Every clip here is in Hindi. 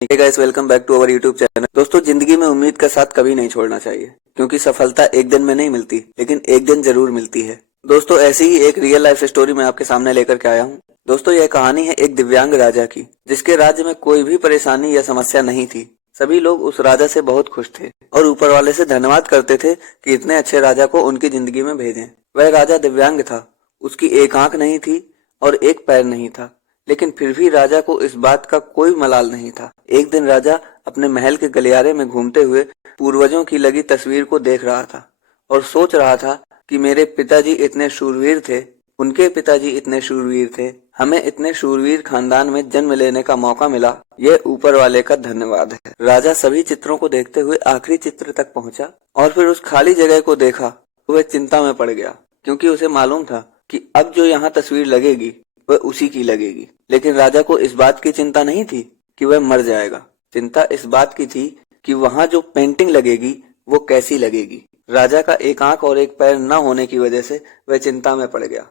Hey guys, welcome back to our YouTube channel. दोस्तों, जिंदगी में उम्मीद का साथ कभी नहीं छोड़ना चाहिए, क्योंकि सफलता एक दिन में नहीं मिलती, लेकिन एक दिन जरूर मिलती है। दोस्तों, ऐसी ही एक रियल लाइफ स्टोरी मैं आपके सामने लेकर के आया हूँ। दोस्तों, यह कहानी है एक दिव्यांग राजा की, जिसके राज्य में कोई भी परेशानी या समस्या नहीं थी। सभी लोग उस राजा से बहुत खुश थे और ऊपर वाले से धन्यवाद करते थे कि इतने अच्छे राजा को उनकी जिंदगी में भेजें। वह राजा दिव्यांग था, उसकी एक आंख नहीं थी और एक पैर नहीं था, लेकिन फिर भी राजा को इस बात का कोई मलाल नहीं था। एक दिन राजा अपने महल के गलियारे में घूमते हुए पूर्वजों की लगी तस्वीर को देख रहा था और सोच रहा था कि मेरे पिताजी इतने शूरवीर थे, उनके पिताजी इतने शूरवीर थे, हमें इतने शूरवीर खानदान में जन्म लेने का मौका मिला, यह ऊपर वाले का धन्यवाद है। राजा सभी चित्रों को देखते हुए आखिरी चित्र तक पहुंचा और फिर उस खाली जगह को देखा। वह चिंता में पड़ गया, क्योंकि उसे मालूम था कि अब जो यहाँ तस्वीर लगेगी वह उसी की लगेगी। लेकिन राजा को इस बात की चिंता नहीं थी कि वह मर जाएगा। चिंता इस बात की थी कि वहाँ जो पेंटिंग लगेगी वो कैसी लगेगी। राजा का एक आंख और एक पैर न होने की वजह से वह चिंता में पड़ गया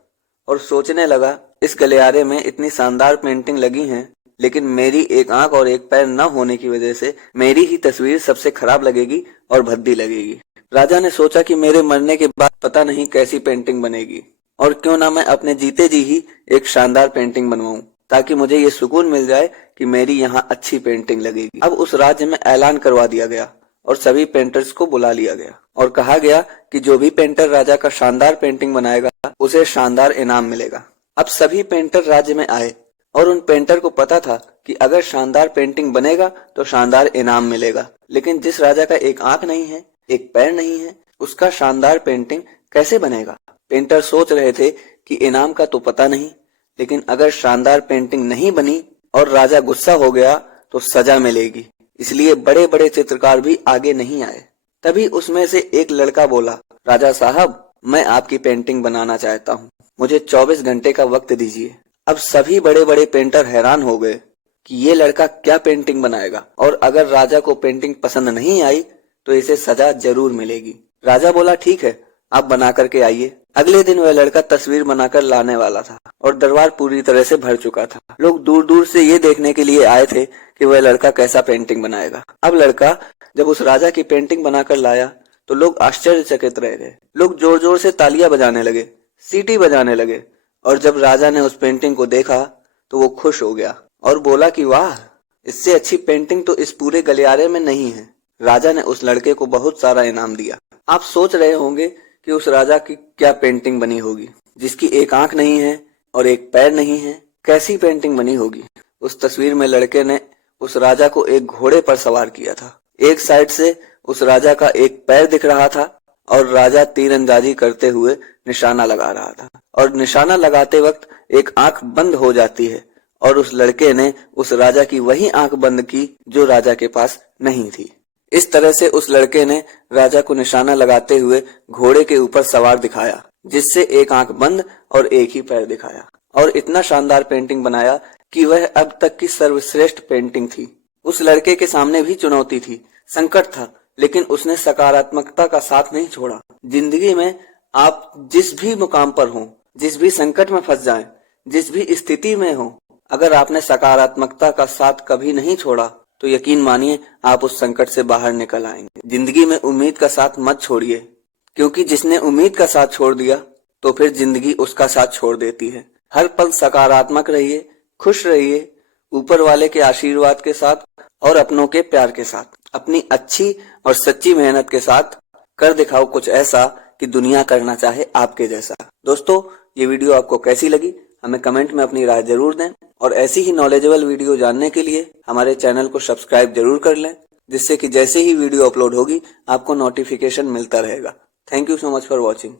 और सोचने लगा, इस गलियारे में इतनी शानदार पेंटिंग लगी हैं, लेकिन मेरी एक आंख और एक पैर न होने की वजह से मेरी ही तस्वीर सबसे खराब लगेगी और भद्दी लगेगी। राजा ने सोचा कि मेरे मरने के बाद पता नहीं कैसी पेंटिंग बनेगी, और क्यों ना मैं अपने जीते जी ही एक शानदार पेंटिंग बनवाऊं, ताकि मुझे ये सुकून मिल जाए कि मेरी यहाँ अच्छी पेंटिंग लगेगी। अब उस राज्य में ऐलान करवा दिया गया और सभी पेंटर्स को बुला लिया गया और कहा गया कि जो भी पेंटर राजा का शानदार पेंटिंग बनाएगा उसे शानदार इनाम मिलेगा। अब सभी पेंटर राज्य में आए और उन पेंटर को पता था कि अगर शानदार पेंटिंग बनेगा तो शानदार इनाम मिलेगा, लेकिन जिस राजा का एक आंख नहीं है, एक पैर नहीं है, उसका शानदार पेंटिंग कैसे बनेगा। पेंटर सोच रहे थे कि इनाम का तो पता नहीं, लेकिन अगर शानदार पेंटिंग नहीं बनी और राजा गुस्सा हो गया तो सजा मिलेगी, इसलिए बड़े बड़े चित्रकार भी आगे नहीं आए। तभी उसमें से एक लड़का बोला, राजा साहब, मैं आपकी पेंटिंग बनाना चाहता हूँ, मुझे 24 घंटे का वक्त दीजिए। अब सभी बड़े बड़े पेंटर हैरान हो गए कि ये लड़का क्या पेंटिंग बनाएगा, और अगर राजा को पेंटिंग पसंद नहीं आई तो इसे सजा जरूर मिलेगी। राजा बोला, ठीक है, आप बना करके आइए। अगले दिन वह लड़का तस्वीर बनाकर लाने वाला था और दरबार पूरी तरह से भर चुका था। लोग दूर दूर से ये देखने के लिए आए थे कि वह लड़का कैसा पेंटिंग बनाएगा। अब लड़का जब उस राजा की पेंटिंग बनाकर लाया तो लोग आश्चर्यचकित रह गए। लोग जोर जोर से तालियां बजाने लगे, सीटी बजाने लगे, और जब राजा ने उस पेंटिंग को देखा तो वो खुश हो गया और बोला कि वाह, इससे अच्छी पेंटिंग तो इस पूरे गलियारे में नहीं है। राजा ने उस लड़के को बहुत सारा इनाम दिया। आप सोच रहे होंगे कि उस राजा की क्या पेंटिंग बनी होगी, जिसकी एक आंख नहीं है और एक पैर नहीं है, कैसी पेंटिंग बनी होगी। उस तस्वीर में लड़के ने उस राजा को एक घोड़े पर सवार किया था। एक साइड से उस राजा का एक पैर दिख रहा था और राजा तीरंदाजी करते हुए निशाना लगा रहा था, और निशाना लगाते वक्त एक आंख बंद हो जाती है, और उस लड़के ने उस राजा की वही आंख बंद की जो राजा के पास नहीं थी। इस तरह से उस लड़के ने राजा को निशाना लगाते हुए घोड़े के ऊपर सवार दिखाया, जिससे एक आंख बंद और एक ही पैर दिखाया, और इतना शानदार पेंटिंग बनाया कि वह अब तक की सर्वश्रेष्ठ पेंटिंग थी। उस लड़के के सामने भी चुनौती थी, संकट था, लेकिन उसने सकारात्मकता का साथ नहीं छोड़ा। जिंदगी में आप जिस भी मुकाम पर हों, जिस भी संकट में फंस जाएं, जिस भी स्थिति में हो, अगर आपने सकारात्मकता का साथ कभी नहीं छोड़ा तो यकीन मानिए आप उस संकट से बाहर निकल आएंगे। जिंदगी में उम्मीद का साथ मत छोड़िए, क्योंकि जिसने उम्मीद का साथ छोड़ दिया तो फिर जिंदगी उसका साथ छोड़ देती है। हर पल सकारात्मक रहिए, खुश रहिए, ऊपर वाले के आशीर्वाद के साथ और अपनों के प्यार के साथ, अपनी अच्छी और सच्ची मेहनत के साथ कर दिखाओ कुछ ऐसा कि दुनिया करना चाहे आपके जैसा। दोस्तों, ये वीडियो आपको कैसी लगी हमें कमेंट में अपनी राय जरूर दें, और ऐसी ही नॉलेजेबल वीडियो जानने के लिए हमारे चैनल को सब्सक्राइब जरूर कर लें, जिससे कि जैसे ही वीडियो अपलोड होगी आपको नोटिफिकेशन मिलता रहेगा। Thank you so much for watching.